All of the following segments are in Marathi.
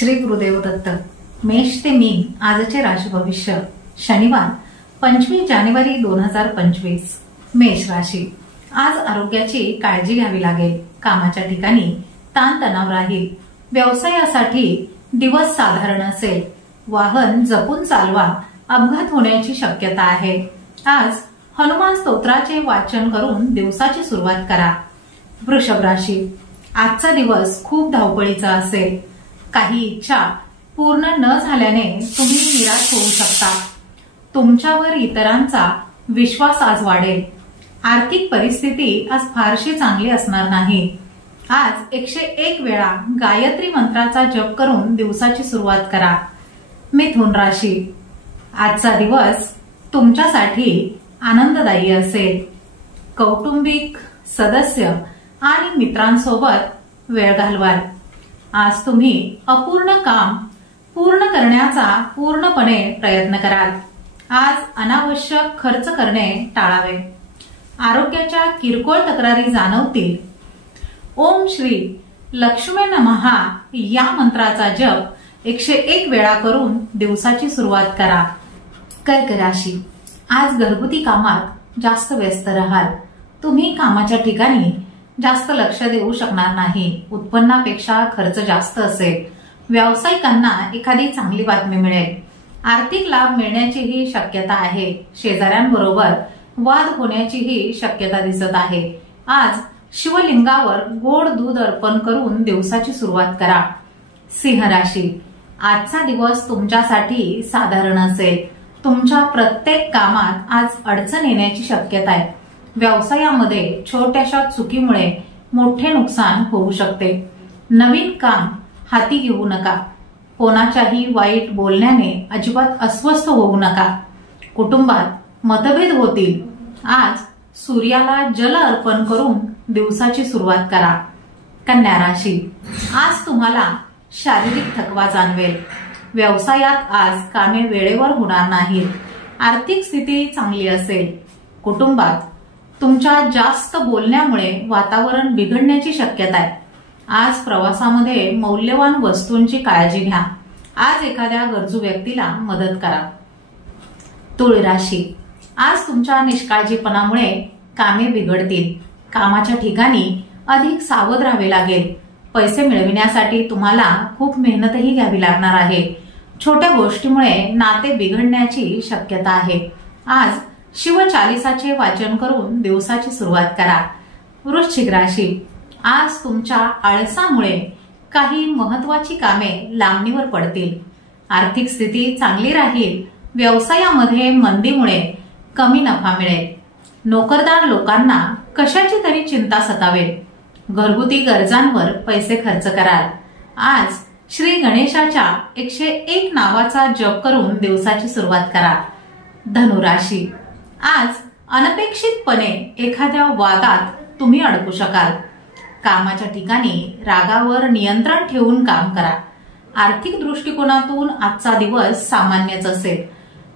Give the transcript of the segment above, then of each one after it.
श्री गुरुदेव दत्त. मेष ते मीन आजचे राशी भविष्य. शनिवार 25 जानेवारी 2025. मेष राशी. आज आरोग्याची काळजी घ्यावी लागेल. कामाच्या ठिकाणी ताणतणाव राहील. व्यवसायासाठी दिवस साधारण असेल. वाहन जपून चालवा. अपघात होण्याची शक्यता आहे. आज हनुमान स्तोत्राचे वाचन करून दिवसाची सुरुवात करा. वृषभ राशी. आजचा दिवस खूप धावपळीचा असेल. काही इच्छा पूर्ण न झाल्याने तुम्ही निराश होऊ शकता. तुमच्यावर इतरांचा विश्वास आज वाढेल. आर्थिक परिस्थिती आज फारशी चांगली असणार नाही. आज 101 वेळा गायत्री मंत्राचा जप करून दिवसाची सुरुवात करा. मिथुन राशी. आजचा दिवस तुमच्यासाठी आनंददायी असेल. कौटुंबिक सदस्य आणि मित्रांसोबत वेळ घालवाल. आज तुम्ही अपूर्ण काम पूर्ण करण्याचा पूर्णपणे प्रयत्न कराल. आज अनावश्यक खर्च करणे टाळावे. आरोग्याच्या किरकोळ तक्रारी जाणवतील. ओम श्री लक्ष्मी नमः या मंत्राचा जप 101 वेळा करून दिवसाची सुरुवात करा. कर्क राशी. आज घरगुती कामात जास्त व्यस्त राहाल. तुम्ही कामाच्या ठिकाणी जास्त लक्ष देऊ शकणार नाही. उत्पन्नापेक्षा खर्च जास्त असेल. व्यावसायिकांना एखादी चांगली बातमी मिळेल. आर्थिक लाभ मिळण्याचीही शक्यता आहे. शेजाऱ्यांबरोबर वाद होण्याचीही शक्यता दिसत आहे. आज शिवलिंगावर गोड दूध अर्पण करून दिवसाची सुरुवात करा. सिंह राशी. आजचा दिवस तुमच्यासाठी साधारण असेल. तुमच्या प्रत्येक कामात आज अडचण येण्याची शक्यता आहे. व्यवसायामध्ये छोट्याशा चुकीमुळे मोठे नुकसान होऊ शकते. नवीन काम हाती घेऊ नका. कोणाच्याही वाईट बोलण्याने अजिबात अस्वस्थ होऊ नका. कुटुंबात मतभेद होतील. आज सूर्याला जल अर्पण करून दिवसाची सुरुवात करा. कन्या राशी. आज तुम्हाला शारीरिक थकवा जाणवेल. व्यवसायात आज कामे वेळेवर होणार नाहीत. आर्थिक स्थिती चांगली असेल. कुटुंबात तुमच्या जास्त बोलण्यामुळे वातावरण बिघडण्याची शक्यता आहे. आज प्रवासामध्ये मौल्यवान वस्तूंची काळजी घ्या. आज एखाद्या गरजू व्यक्तीला मदत करा. तुळ राशी. आज तुमच्या निष्काळजीपणामुळे कामे बिघडतील. कामाच्या ठिकाणी अधिक सावध राहावे लागेल. पैसे मिळविण्यासाठी तुम्हाला खूप मेहनतही घ्यावी लागणार आहे. छोट्या गोष्टीमुळे नाते बिघडण्याची शक्यता आहे. आज शिवचालिसाचे वाचन करून दिवसाची सुरुवात करा. वृश्चिक राशी. आज तुमच्या आळसामुळे काही महत्वाची कामे लांबणीवर पडतील. आर्थिक स्थिती चांगली राहील. व्यवसायामध्ये मंदीमुळे कमी नफा मिळेल. नोकरदार लोकांना कशाची तरी चिंता सतावेल. घरगुती गरजांवर पैसे खर्च कराल. आज श्री गणेशाच्या 101 नावाचा जप करून दिवसाची सुरुवात करा. धनुराशी. आज अनपेक्षितपणे एखाद्या वादात तुम्ही अडकू शकाल. कामाच्या ठिकाणी रागावर नियंत्रण ठेवून काम करा. आर्थिक दृष्टिकोनातून आजचा दिवस सामान्यच असेल.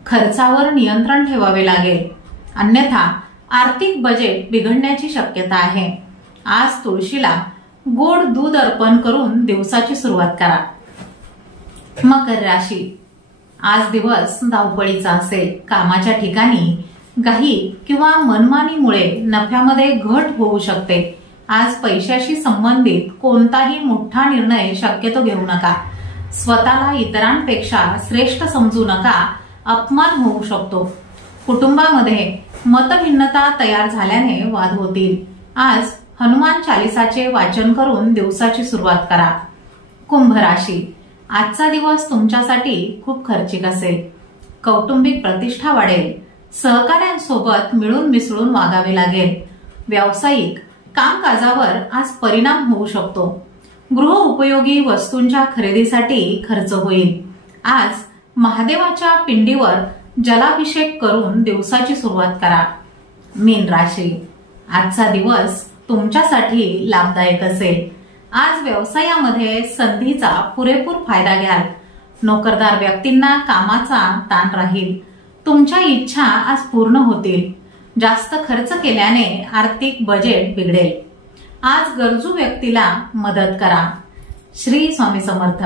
खर्चावर नियंत्रण ठेवावे लागेल. अन्यथा आर्थिक बजेट बिघडण्याची शक्यता आहे. आज तुळशीला गोड दूध अर्पण करून दिवसाची सुरुवात करा. मकर राशी. आज दिवस धावपळीचा असेल. कामाच्या ठिकाणी घाई किंवा मनमानीमुळे नफ्यामध्ये घट होऊ शकते. आज पैशाशी संबंधित कोणताही मोठा निर्णय शक्यतो घेऊ नका. स्वतःला इतरांपेक्षा श्रेष्ठ समजू नका. अपमान होऊ शकतो. कुटुंबामध्ये मतभिन्नता तयार झाल्याने वाद होतील. आज हनुमान चालिसाचे वाचन करून दिवसाची सुरुवात करा. कुंभ राशी. आजचा दिवस तुमच्यासाठी खूप खर्चिक असेल. कौटुंबिक प्रतिष्ठा वाढेल. सहकाऱ्यांसोबत मिळून मिसळून वागावे लागेल. व्यावसायिक कामकाजावर आज परिणाम होऊ शकतो. गृह उपयोगी वस्तूंच्या खरेदीसाठी खर्च होईल. आज महादेवाच्या पिंडीवर जलाभिषेक करून दिवसाची सुरुवात करा. मीन राशी. आजचा दिवस तुमच्यासाठी लाभदायक असेल. आज व्यवसायामध्ये संधीचा पुरेपूर फायदा घ्याल. नोकरदार व्यक्तींना कामाचा ताण राहील. तुमच्या इच्छा आज पूर्ण होतील. जास्त खर्च केल्याने आर्थिक बजेट बिघडेल. आज गरजू व्यक्तीला मदत करा. श्री स्वामी समर्थ.